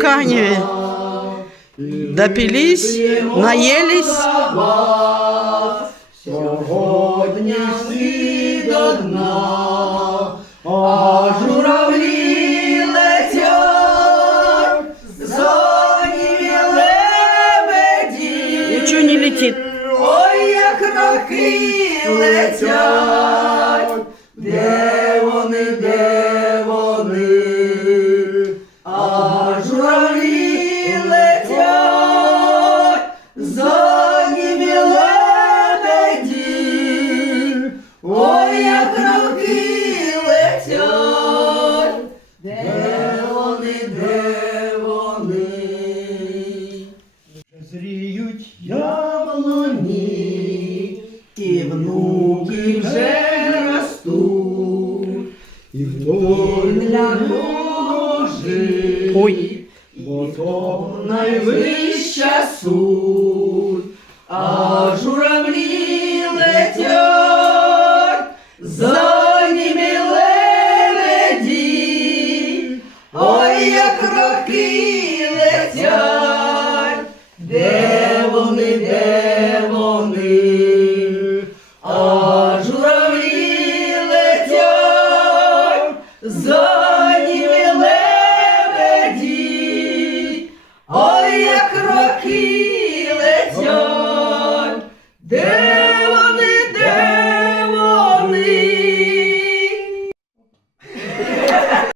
каневе. Допились, наелись. Сьогодні всі до дна, а журавлі летять, зоні лебеді. Ничего не летит. Ой, як роки летять, де вони, де летять, де вони, де вони. Зріють яблуні, і внуки вже ростуть, і вдоль для ножи, Ой. бо то найвища суть, як роки летять, де вони, де